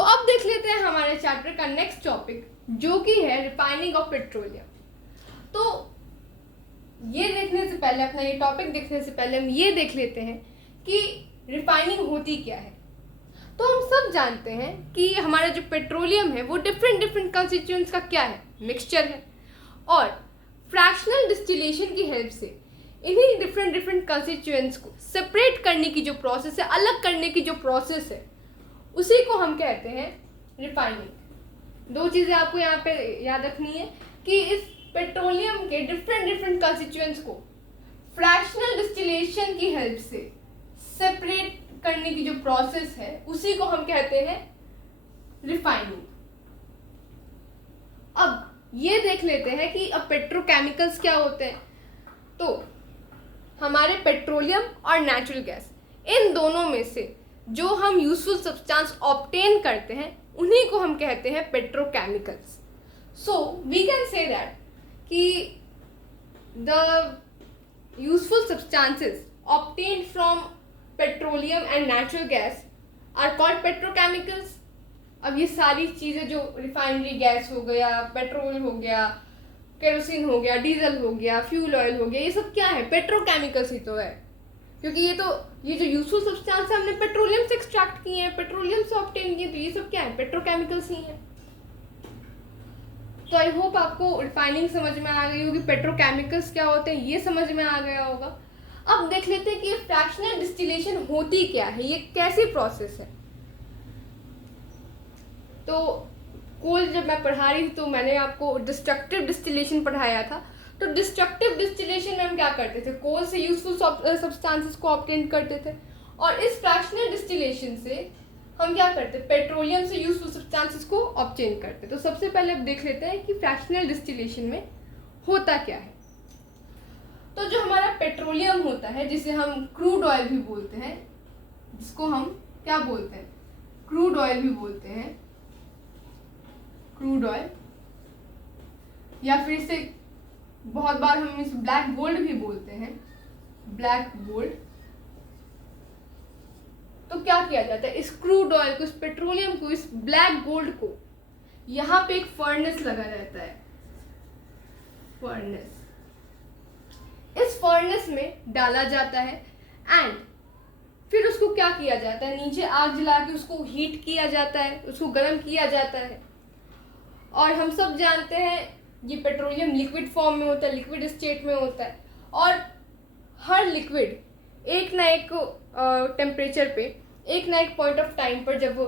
अब देख लेते हैं हमारे चैप्टर का नेक्स्ट टॉपिक, जो कि है रिफाइनिंग ऑफ पेट्रोलियम। तो ये देखने से पहले, अपना ये टॉपिक देखने से पहले हम ये देख लेते हैं कि रिफाइनिंग होती क्या है। तो हम सब जानते हैं कि हमारा जो पेट्रोलियम है वो डिफरेंट डिफरेंट कंस्टिट्यूएंट्स का क्या है, मिक्सचर है। और फ्रैक्शनल डिस्टिलेशन की हेल्प से इन्हीं डिफरेंट डिफरेंट कंस्टिट्यूएंट्स को सेपरेट करने की जो प्रोसेस है, अलग करने की जो प्रोसेस है, उसी को हम कहते हैं रिफाइनिंग। दो चीज़ें आपको यहाँ पे याद रखनी है कि इस पेट्रोलियम के डिफरेंट डिफरेंट कंस्टिट्यूएंट्स को फ्रैक्शनल डिस्टिलेशन की हेल्प से सेपरेट करने की जो प्रोसेस है, उसी को हम कहते हैं रिफाइनिंग। अब ये देख लेते हैं कि अब पेट्रोकेमिकल्स क्या होते हैं। तो हमारे पेट्रोलियम और नेचुरल गैस, इन दोनों में से जो हम यूजफुल सब्सटेंस ऑब्टेन करते हैं, उन्हीं को हम कहते हैं petrochemicals. So we can say that कि the useful substances obtained from petroleum and natural gas are called petrochemicals. अब ये सारी चीज़ें जो रिफाइनरी गैस हो गया, पेट्रोल हो गया, केरोसिन हो गया, डीजल हो गया, फ्यूल ऑयल हो गया, ये सब क्या है? पेट्रोकेमिकल्स ही तो है। क्योंकि ये जो यूजफुल सब्सटेंस है हमने पेट्रोलियम से एक्सट्रैक्ट किए हैं, पेट्रोलियम से ऑब्टेन किए, तो ये सब क्या है? पेट्रोकेमिकल्स ही हैं। तो आई होप आपको रिफाइनिंग समझ में आ गई होगी, पेट्रोकेमिकल्स क्या होते हैं ये समझ में आ गया होगा। अब देख लेते हैं कि फ्रैक्शनल डिस्टिलेशन होती क्या है, ये कैसी प्रोसेस है। तो कोल जब मैं पढ़ा रही थी तो मैंने आपको डिस्ट्रक्टिव डिस्टिलेशन पढ़ाया था। तो डिस्ट्रक्टिव डिस्टिलेशन में हम क्या करते थे? कोल से यूजफुल सब्सटेंसेस को ऑब्टेन करते थे, और इस फ्रैक्शनल डिस्टिलेशन से हम क्या करते? पेट्रोलियम से यूजफुल सब्सटेंसेस को ऑब्टेन करते। तो सबसे पहले अब देख लेते हैं कि फ्रैक्शनल डिस्टिलेशन में होता क्या है। तो जो हमारा पेट्रोलियम होता है, जिसे हम क्रूड ऑयल भी बोलते हैं, जिसको हम क्या बोलते हैं? क्रूड ऑयल भी बोलते हैं, क्रूड ऑयल, या फिर इसे बहुत बार हम इस ब्लैक गोल्ड भी बोलते हैं, ब्लैक गोल्ड। तो क्या किया जाता है? इस क्रूड ऑयल को, इस पेट्रोलियम को, इस ब्लैक गोल्ड को, यहाँ पे एक फर्नेस लगा रहता है, फर्नेस। इस फर्नेस में डाला जाता है एंड फिर उसको क्या किया जाता है? नीचे आग जला के उसको हीट किया जाता है, उसको गर्म किया जाता है। और हम सब जानते हैं ये पेट्रोलियम लिक्विड फॉर्म में होता है, लिक्विड स्टेट में होता है। और हर लिक्विड एक ना एक टेम्परेचर पे, एक ना एक पॉइंट ऑफ टाइम पर, जब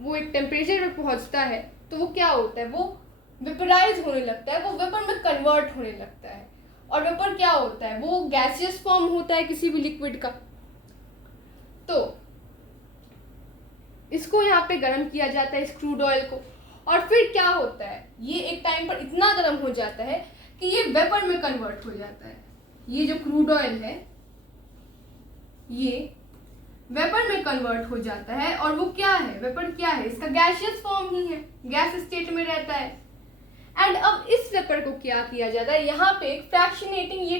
वो एक टेम्परेचर पे पहुंचता है, तो वो क्या होता है? वो वेपराइज होने लगता है, वो वेपर में कन्वर्ट होने लगता है। और वेपर क्या होता है? वो गैसियस फॉर्म होता है किसी भी लिक्विड का। तो इसको यहाँ पे गर्म किया जाता है, इस क्रूड ऑयल को। और फिर क्या होता है? ये एक टाइम पर इतना गर्म हो जाता है कि ये वेपर में कन्वर्ट हो जाता है। ये जो क्रूड ऑयल है, ये वेपर में कन्वर्ट हो जाता है। और वो क्या है? वेपर क्या है? इसका गैसियस फॉर्म ही है, गैस स्टेट में रहता है। एंड अब इस वेपर को क्या किया जाता है? यहाँ पे एक फ्रैक्शनेटिंग, ये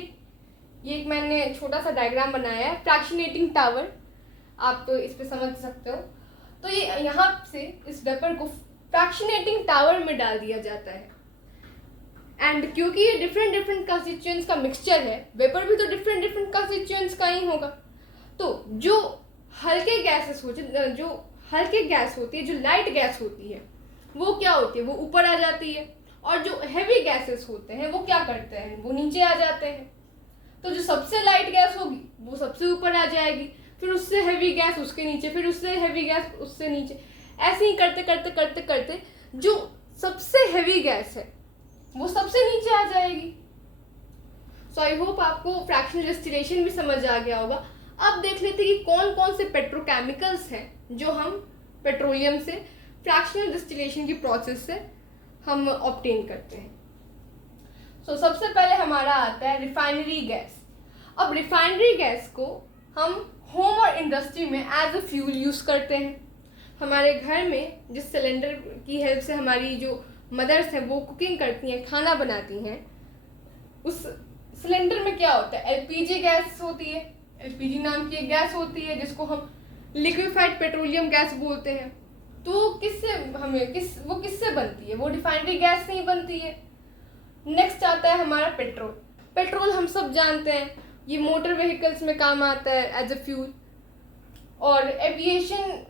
एक मैंने छोटा सा डायग्राम बनाया है, फ्रैक्शनेटिंग टावर, आप तो इस पे समझ सकते हो। तो ये यहाँ से इस वेपर को फ्रैक्शनेटिंग टावर में डाल दिया जाता है। एंड क्योंकि ये डिफरेंट डिफरेंट कंस्टिट्यूएंट्स का मिक्सचर है, वेपर भी तो डिफरेंट डिफरेंट कंस्टिट्यूएंट्स का ही होगा। तो जो हल्के गैसेस होती है, जो हल्के गैस होती है, जो लाइट गैस होती है, वो क्या होती है? वो ऊपर आ जाती है। और जो हैवी गैसेस होते हैं वो क्या करते हैं? वो नीचे आ जाते हैं। तो जो सबसे लाइट गैस होगी वो सबसे ऊपर आ जाएगी, फिर उससे हैवी गैस उसके नीचे, फिर उससे हैवी गैस उससे नीचे। ऐसे ही करते करते करते करते जो सबसे हैवी गैस है वो सबसे नीचे आ जाएगी। सो आई होप आपको फ्रैक्शनल डिस्टिलेशन भी समझ आ गया होगा। अब देख लेते हैं कि कौन कौन से पेट्रोकेमिकल्स हैं जो हम पेट्रोलियम से फ्रैक्शनल डिस्टिलेशन की प्रोसेस से हम ऑब्टेन करते हैं। सो सबसे पहले हमारा आता है रिफाइनरी गैस। अब रिफाइनरी गैस को हम होम और इंडस्ट्री में एज अ फ्यूल यूज़ करते हैं। हमारे घर में जिस सिलेंडर की हेल्प से हमारी जो मदर्स हैं वो कुकिंग करती हैं, खाना बनाती हैं, उस सिलेंडर में क्या होता है? एलपीजी गैस होती है, एलपीजी नाम की एक गैस होती है जिसको हम लिक्विफाइड पेट्रोलियम गैस बोलते हैं। तो वो किससे बनती है? वो रिफाइनरी गैस से ही बनती है। नेक्स्ट आता है हमारा पेट्रोल। पेट्रोल हम सब जानते हैं, ये मोटर व्हीकल्स में काम आता है एज ए फ्यूल, और एविएशन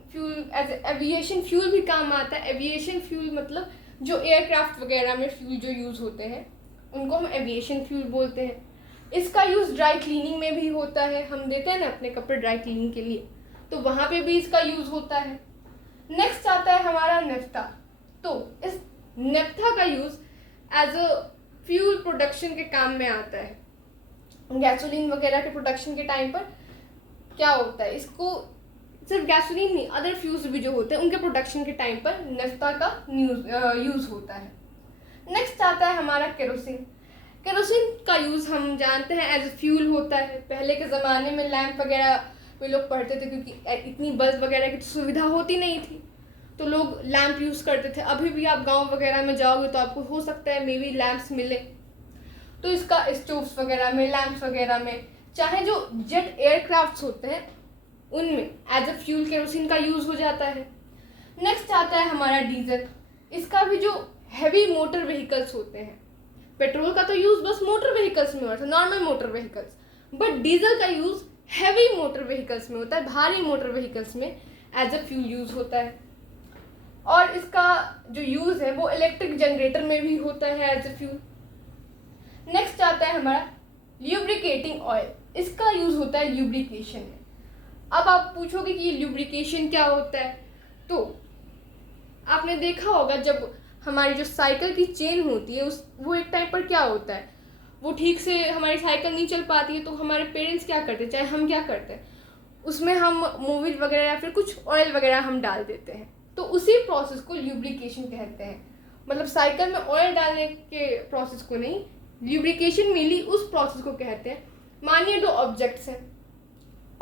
फ्यूल भी काम आता है। एविएशन फ्यूल मतलब जो एयरक्राफ्ट वगैरह में फ्यूल जो यूज़ होते हैं उनको हम एविएशन फ्यूल बोलते हैं। इसका यूज़ ड्राई क्लीनिंग में भी होता है, हम देते हैं ना अपने कपड़े ड्राई क्लीनिंग के लिए, तो वहाँ पे भी इसका यूज़ होता है। नेक्स्ट आता है हमारा नेफ्था। तो इस नेफ्था का use as a fuel production के काम में आता है। गैसोलीन वगैरह के प्रोडक्शन के टाइम पर क्या होता है, इसको सिर्फ गैसोलीन नहीं, अदर फ्यूल्स भी जो होते हैं उनके प्रोडक्शन के टाइम पर नेफ्था का यूज़ होता है। नेक्स्ट आता है हमारा केरोसिन। केरोसिन का यूज़ हम जानते हैं एज ए फ्यूल होता है। पहले के ज़माने में लैंप वगैरह में लोग पढ़ते थे, क्योंकि इतनी बल्ब वगैरह की सुविधा होती नहीं थी, तो लोग लैंप यूज़ करते थे। अभी भी आप गांव वगैरह में जाओगे तो आपको हो सकता है मे बी लैंप्स मिले, तो इसका स्टोव्स वगैरह में, लैंप्स वगैरह में, चाहे जो जेट एयरक्राफ्ट्स होते हैं उनमें एज ए फ्यूल केरोसिन का यूज़ हो जाता है। नेक्स्ट आता है हमारा डीजल। इसका भी जो हैवी मोटर व्हीकल्स होते हैं, पेट्रोल का तो यूज़ बस मोटर व्हीकल्स में होता है, normal motor vehicles, but diesel का यूज़ हैवी मोटर व्हीकल्स में होता है, भारी मोटर व्हीकल्स में एज ए फ्यूल यूज़ होता है। और इसका जो यूज़ है वो इलेक्ट्रिक जनरेटर में भी होता है एज ए फ्यूल। नेक्स्ट आता है हमारा ल्यूब्रिकेटिंग ऑयल। इसका यूज़ होता है ल्यूब्रिकेशन में। अब आप पूछोगे कि ये ल्यूब्रिकेशन क्या होता है, तो आपने देखा होगा जब हमारी जो साइकिल की चेन होती है वो एक टाइम पर क्या होता है, वो ठीक से हमारी साइकिल नहीं चल पाती है, तो हमारे पेरेंट्स क्या करते हैं, चाहे हम क्या करते हैं, उसमें हम मोबिल वगैरह या फिर कुछ ऑयल वगैरह हम डाल देते हैं, तो उसी प्रोसेस को ल्यूब्रिकेशन कहते हैं। मतलब साइकिल में ऑयल डालने के प्रोसेस को नहीं, ल्यूब्रिकेशन मेनली उस प्रोसेस को कहते हैं। मानिए दो ऑब्जेक्ट्स हैं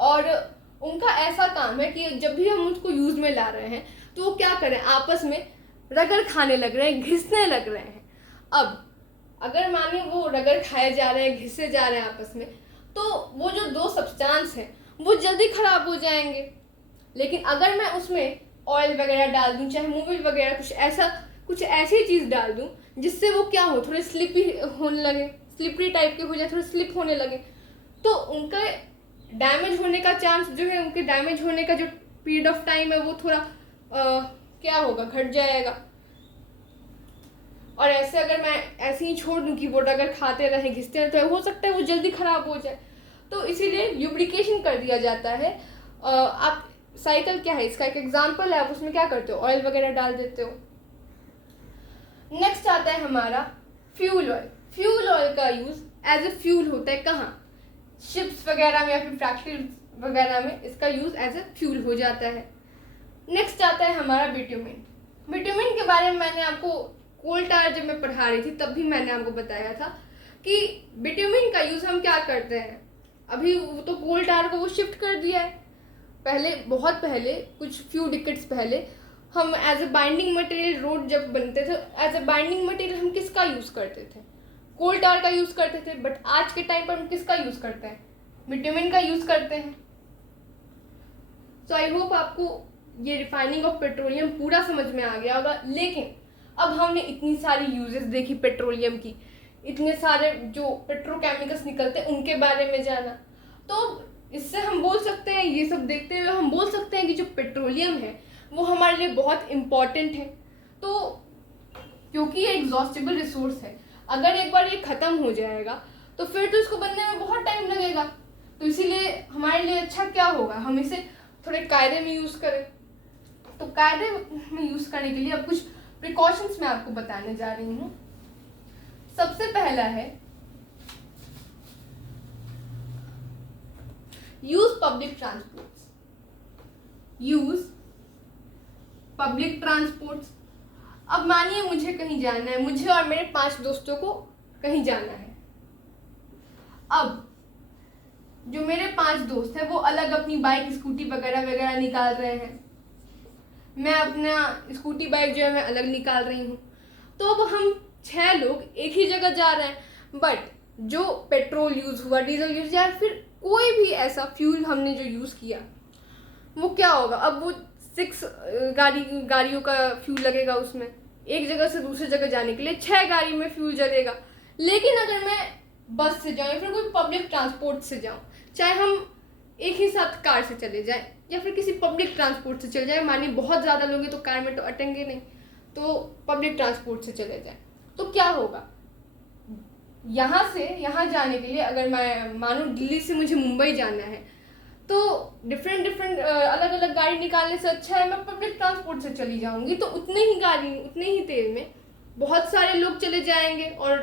और उनका ऐसा काम है कि जब भी हम उसको यूज़ में ला रहे हैं तो वो क्या करें, आपस में रगड़ खाने लग रहे हैं, घिसने लग रहे हैं। अब अगर मानिए वो रगड़ खाए जा रहे हैं, घिसे जा रहे हैं आपस में, तो वो जो दो सब्सटेंस हैं वो जल्दी ख़राब हो जाएंगे। लेकिन अगर मैं उसमें ऑयल वगैरह डाल दूँ, चाहे मोबिल वगैरह कुछ ऐसी चीज़ डाल दूँ जिससे वो क्या हो, थोड़े स्लिपी होने लगे, स्लिपरी टाइप के हो जाए, थोड़े स्लिप होने लगे, तो उनका डैमेज होने का चांस जो है, उनके डैमेज होने का जो पीरियड ऑफ टाइम है वो थोड़ा क्या होगा, घट जाएगा। और ऐसे अगर मैं ऐसे ही छोड़ दूँ कि वो अगर खाते रहे, घिसते रहे, तो हो सकता है वो जल्दी ख़राब हो जाए। तो इसीलिए ल्यूब्रिकेशन कर दिया जाता है। आप साइकिल क्या है, इसका एक एग्जांपल है, आप उसमें क्या करते हो, ऑयल वगैरह डाल देते हो। नेक्स्ट आता है हमारा फ्यूल ऑयल। फ्यूल ऑयल का यूज़ एज ए फ्यूल होता है कहाँ, शिप्स वगैरह में या फिर फैक्ट्री वगैरह में इसका यूज़ एज ए फ्यूल हो जाता है। नेक्स्ट आता है हमारा बिट्यूमेन। बिट्यूमेन के बारे में मैंने आपको कोल टार जब मैं पढ़ा रही थी तब भी मैंने आपको बताया था कि बिट्यूमेन का यूज़ हम क्या करते हैं। अभी वो तो कोल टार को वो शिफ्ट कर दिया है, पहले बहुत पहले कुछ फ्यू डिकेड्स पहले हम as a binding material, road जब बनते थे एज ए बाइंडिंग मटेरियल हम किसका यूज़ करते थे, कोल टार का यूज़ करते थे। बट आज के टाइम पर हम किसका यूज़ करते हैं, बिट्यूमेन का यूज़ करते हैं। सो आई होप आपको ये रिफाइनिंग ऑफ पेट्रोलियम पूरा समझ में आ गया होगा। लेकिन अब हमने इतनी सारी यूजेस देखी पेट्रोलियम की, इतने सारे जो पेट्रोकेमिकल्स निकलते हैं उनके बारे में जाना, तो इससे हम बोल सकते हैं, ये सब देखते हुए हम बोल सकते हैं कि जो पेट्रोलियम है वो हमारे लिए बहुत इम्पॉर्टेंट है। तो क्योंकि ये एग्जॉस्टेबल रिसोर्स है, अगर एक बार ये ख़त्म हो जाएगा तो फिर तो इसको बनने में बहुत टाइम लगेगा। तो इसीलिए हमारे लिए अच्छा क्या होगा, हम इसे थोड़े कायदे में यूज़ करें। तो कायदे में यूज़ करने के लिए अब कुछ प्रिकॉशंस मैं आपको बताने जा रही हूँ। सबसे पहला है use public transports. Use public transports. अब मानिए मुझे कहीं जाना है, मुझे और मेरे 5 दोस्तों को कहीं जाना है। अब जो मेरे 5 दोस्त हैं वो अलग अपनी बाइक, स्कूटी वगैरह वगैरह निकाल रहे हैं, मैं अपना स्कूटी बाइक जो है मैं अलग निकाल रही हूँ। तो अब हम 6 लोग एक ही जगह जा रहे हैं, बट जो पेट्रोल यूज़ हुआ, डीजल यूज़ या फिर कोई भी ऐसा फ्यूल हमने जो यूज़ किया वो क्या होगा, अब वो 6 गाड़ियों का फ्यूल लगेगा उसमें, एक जगह से दूसरी जगह जाने के लिए 6 गाड़ी में फ्यूल जलेगा। लेकिन अगर मैं बस से जाऊँ या फिर कोई पब्लिक ट्रांसपोर्ट से जाऊँ, चाहे हम एक ही साथ कार से चले जाएं या फिर किसी पब्लिक ट्रांसपोर्ट से चले जाएं, मानिए बहुत ज़्यादा लोग हैं तो कार में तो अटेंगे नहीं, तो पब्लिक ट्रांसपोर्ट से चले जाएं, तो क्या होगा, यहाँ से यहाँ जाने के लिए अगर मैं मानो दिल्ली से मुझे मुंबई जाना है, तो डिफरेंट अलग अलग गाड़ी निकालने से अच्छा है मैं पब्लिक ट्रांसपोर्ट से चली जाऊँगी, तो उतने ही गाड़ी उतने ही तेल में बहुत सारे लोग चले जाएंगे और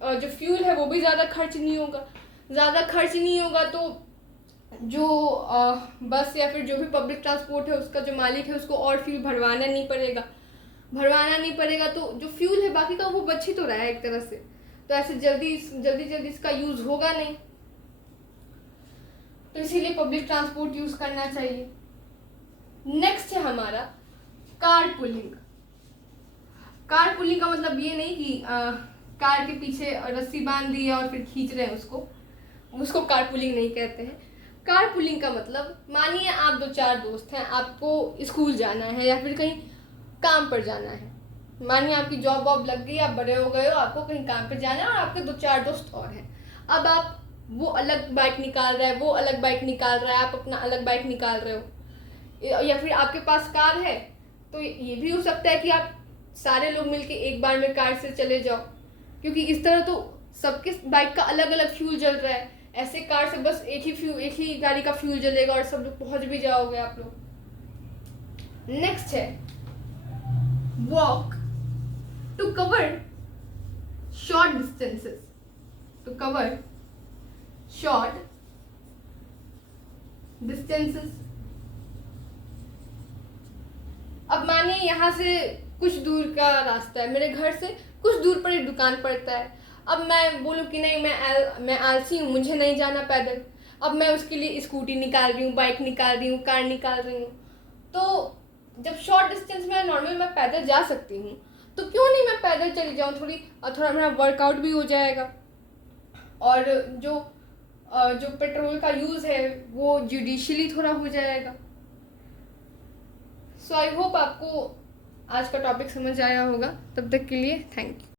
जो फ्यूल है वो भी ज़्यादा खर्च नहीं होगा। ज़्यादा खर्च नहीं होगा तो जो बस या फिर जो भी पब्लिक ट्रांसपोर्ट है उसका जो मालिक है उसको और फ्यूल भरवाना नहीं पड़ेगा, तो जो फ्यूल है बाकी का वो बच ही तो रहा है एक तरह से, तो ऐसे जल्दी इसका यूज़ होगा नहीं, तो इसीलिए पब्लिक ट्रांसपोर्ट यूज़ करना चाहिए। नेक्स्ट है हमारा कार पुलिंग। कार पुलिंग का मतलब ये नहीं कि कार के पीछे रस्सी बांध दी है और फिर खींच रहे हैं उसको कार पुलिंग नहीं कहते हैं। कार पुलिंग का मतलब, मानिए आप 2-4 दोस्त हैं, आपको स्कूल जाना है या फिर कहीं काम पर जाना है, मानिए आपकी जॉब वॉब लग गई, आप बड़े हो गए हो, आपको कहीं काम पर जाना है और आपके 2-4 दोस्त और हैं। अब आप वो अलग बाइक निकाल रहा है, वो अलग बाइक निकाल रहा है, आप अपना अलग बाइक निकाल रहे हो, या फिर आपके पास कार है, तो ये भी हो सकता है कि आप सारे लोग मिलके एक बार में कार से चले जाओ, क्योंकि इस तरह तो सबके बाइक का अलग अलग फ्यूल जल रहा है। ऐसे कार से बस एक ही गाड़ी का फ्यूल जलेगा और सब लोग पहुंच भी जाओगे आप लोग। नेक्स्ट है walk to cover short distances. To cover short distances, अब मानिए यहाँ से कुछ दूर का रास्ता है, मेरे घर से कुछ दूर पर एक दुकान पड़ता है। अब मैं बोलूँ कि नहीं मैं आलसी हूँ, मुझे नहीं जाना पैदल, अब मैं उसके लिए स्कूटी निकाल रही हूँ, बाइक निकाल रही हूँ, कार निकाल रही हूँ। तो जब शॉर्ट डिस्टेंस में नॉर्मल मैं पैदल जा सकती हूँ, तो क्यों नहीं मैं पैदल चली जाऊँ, थोड़ा मेरा वर्कआउट भी हो जाएगा और जो पेट्रोल का यूज़ है वो जुडिशियली थोड़ा हो जाएगा। सो आई होप आपको आज का टॉपिक समझ आया होगा। तब तक के लिए थैंक यू।